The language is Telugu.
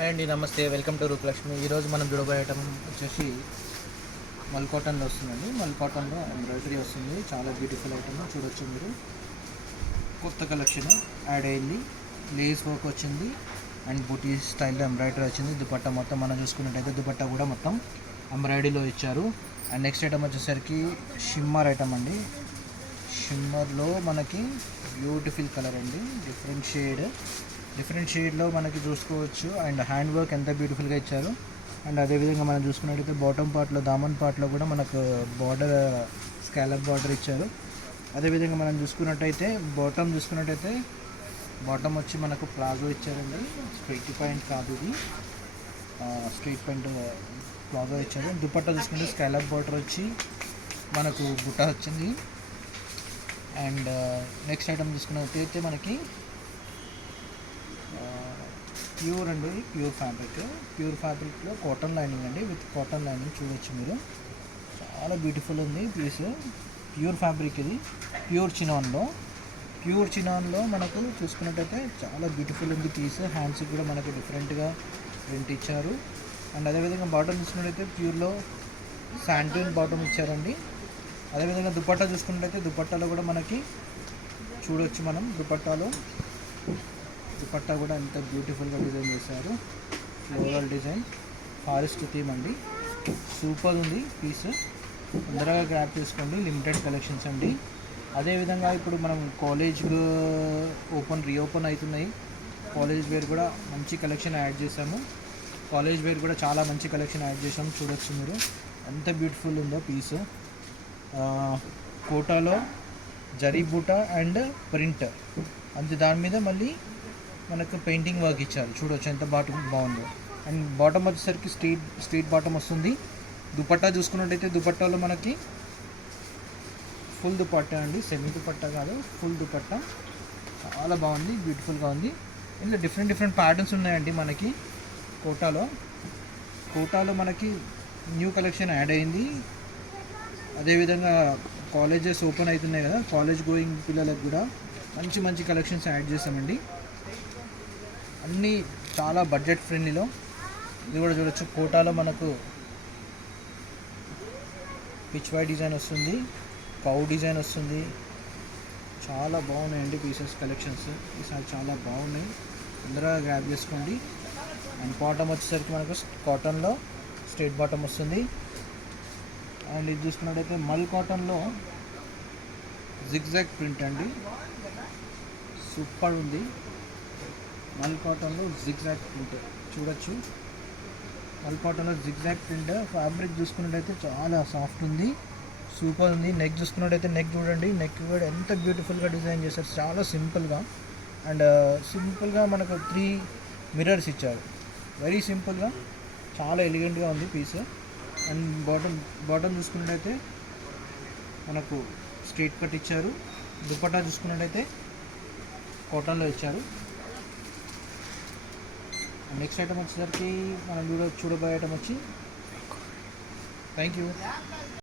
హాయ్ అండి, నమస్తే. Welcome to Rupalakshmi. ఈరోజు మనం చూడబోయే ఐటమ్ వచ్చేసి మల్ కాటన్లో వస్తుందండి. మల్ కాటన్లో ఎంబ్రాయిడరీ వస్తుంది. చాలా బ్యూటిఫుల్ ఐటమ్ చూడొచ్చు మీరు. కొత్త కలెక్షన్ యాడ్ అయింది. లేస్ వర్క్ వచ్చింది అండ్ బూటీ స్టైల్లో ఎంబ్రాయిడరీ వచ్చింది. దుపట్టా మొత్తం మనం చూసుకున్నట్టయితే దుపట్టా కూడా మొత్తం ఎంబ్రాయిడరీలో ఇచ్చారు. అండ్ నెక్స్ట్ ఐటమ్ వచ్చేసరికి షిమ్మర్ ఐటమ్ అండి. షిమ్మర్లో మనకి బ్యూటిఫుల్ కలర్ అండి. డిఫరెంట్ షేడ్లో మనకి చూసుకోవచ్చు. అండ్ హ్యాండ్ వర్క్ ఎంత బ్యూటిఫుల్గా ఇచ్చారు. అండ్ అదేవిధంగా మనం చూసుకున్నట్టయితే బాటమ్ పార్ట్లో, దామన్ పార్ట్లో కూడా మనకు బార్డర్, స్కాలప్ బార్డర్ ఇచ్చారు. అదేవిధంగా మనం చూసుకున్నట్టయితే బాటమ్ వచ్చి మనకు ప్లాజో ఇచ్చారండి. స్ట్రైట్ పాయింట్ కాదు, ఇది స్ట్రైట్ పాయింట్ ప్లాజో ఇచ్చారు. దుపట్టా చూసుకుంటే స్కాలప్ బార్డర్ వచ్చి మనకు బుట్ట వచ్చింది. అండ్ నెక్స్ట్ ఐటమ్ చూసుకున్నట్టయితే మనకి ప్యూర్ ఫ్యాబ్రిక్లో కాటన్ లైనింగ్ అండి. విత్ కాటన్ లైనింగ్ చూడొచ్చు మీరు. చాలా బ్యూటిఫుల్ ఉంది పీస్. ప్యూర్ ఫ్యాబ్రిక్ ఇది. ప్యూర్ చినాన్లో మనకు చూసుకున్నట్టయితే చాలా బ్యూటిఫుల్ ఉంది పీస్. హ్యాండ్స్ కూడా మనకు డిఫరెంట్గా ప్రింట్ ఇచ్చారు. అండ్ అదేవిధంగా బాటమ్ చూసుకున్నట్టయితే ప్యూర్లో శాంటిన్ బాటమ్ ఇచ్చారండి. అదేవిధంగా దుపట్టా చూసుకున్నట్టయితే దుపట్టాలో కూడా మనకి చూడొచ్చు మనం. దుపట్టా కూడా ఎంత బ్యూటిఫుల్గా డిజైన్ చేశారు. ఫ్లోరల్ డిజైన్, ఫారెస్ట్ థీమ్ అండి. సూపర్ ఉంది పీస్. తొందరగా గ్రాప్ చేసుకోండి. లిమిటెడ్ కలెక్షన్స్ అండి. అదేవిధంగా ఇప్పుడు మనం కాలేజ్ రీఓపెన్ అవుతున్నాయి. కాలేజ్ వేర్ కూడా మంచి కలెక్షన్ యాడ్ చేసాము. చాలా మంచి కలెక్షన్ యాడ్ చేసాము. చూడొచ్చు మీరు ఎంత బ్యూటిఫుల్ ఉందో పీస్. కోటాలో జరీ బూటా అండ్ ప్రింట్ అంతే. దాని మీద మళ్ళీ మనకు పెయింటింగ్ వర్క్ ఇచ్చారు. చూడవచ్చు ఎంత బాగుందో. అండ్ బాటమ్ వచ్చేసరికి స్ట్రీట్ బాటమ్ వస్తుంది. దుపట్టా చూసుకున్నట్టయితే దుపట్టాలో మనకి ఫుల్ దుపట్టా అండి. సెమీ దుపట్టా కాదు, ఫుల్ దుపట్టా. చాలా బాగుంది, బ్యూటిఫుల్గా ఉంది. ఇందులో డిఫరెంట్ ప్యాటర్న్స్ ఉన్నాయండి మనకి. కోటాలో మనకి న్యూ కలెక్షన్ యాడ్ అయింది. అదేవిధంగా కాలేజెస్ ఓపెన్ అవుతున్నాయి కదా, కాలేజ్ గోయింగ్ పిల్లలకు కూడా మంచి కలెక్షన్స్ యాడ్ చేసామండి. అన్నీ చాలా బడ్జెట్ ఫ్రెండ్లీలో. ఇది కూడా చూడొచ్చు. కోటాలో మనకు పిచ్వాయ్ డిజైన్ వస్తుంది, కౌ డిజైన్ వస్తుంది. చాలా బాగున్నాయండి పీసెస్ కలెక్షన్స్. ఈసారి చాలా బాగున్నాయి. తొందరగా గ్రాప్ చేసుకోండి. అండ్ బాటమ్ వచ్చేసరికి మనకు కాటన్లో స్ట్రైట్ బాటమ్ వస్తుంది. అండ్ ఇది చూసుకున్నట్టయితే మల్ కాటన్లో జిగ్జాగ్ ప్రింట్ అండి. సూపర్ ఉంది. మల్ కాటన్లో జిగ్జాగ్ ప్రింట్ చూడొచ్చు. మల్ కాటన్లో జిగ్జాగ్ ప్రింట్. ఫ్యాబ్రిక్ చూసుకున్నట్టయితే చాలా సాఫ్ట్ ఉంది, సూపర్ ఉంది. నెక్ చూసుకున్నట్టయితే నెక్ చూడండి. నెక్ కూడా ఎంత బ్యూటిఫుల్గా డిజైన్ చేశారు. చాలా సింపుల్గా మనకు 3 మిర్రర్స్ ఇచ్చారు. వెరీ సింపుల్గా, చాలా ఎలిగెంట్గా ఉంది పీస్. అండ్ బాటమ్ చూసుకున్నట్టయితే మనకు స్ట్రైట్ కట్ ఇచ్చారు. దుపట్టా చూసుకున్నట్టయితే కాటన్లో ఇచ్చారు. నెక్స్ట్ ఐటమ్ వచ్చేసరికి మనం చూడబోయే ఐటమ్ వచ్చి థ్యాంక్ యూ.